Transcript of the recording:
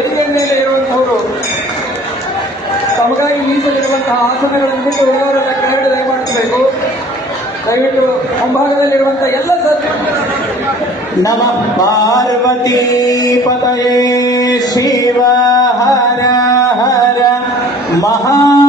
ವೇದಿಕೆಯ ಮೇಲೆ ಇರುವಂತಹವರು ತಮಗಾಗಿ ಮೀಸಲಿರುವಂತಹ ಆಸನಗಳನ್ನು ಬಿಟ್ಟು ಉಳಿದವರೆಲ್ಲ ಕೆಳಗಡೆ ದಯಮಾಡಿಸಬೇಕು. ದಯವಿಟ್ಟು ಮುಂಭಾಗದಲ್ಲಿರುವಂತಹ ಎಲ್ಲ ನಮಃ ಪಾರ್ವತಿ ಪತಯೇ ಶಿವ ಹರ ಹರ ಮಹಾ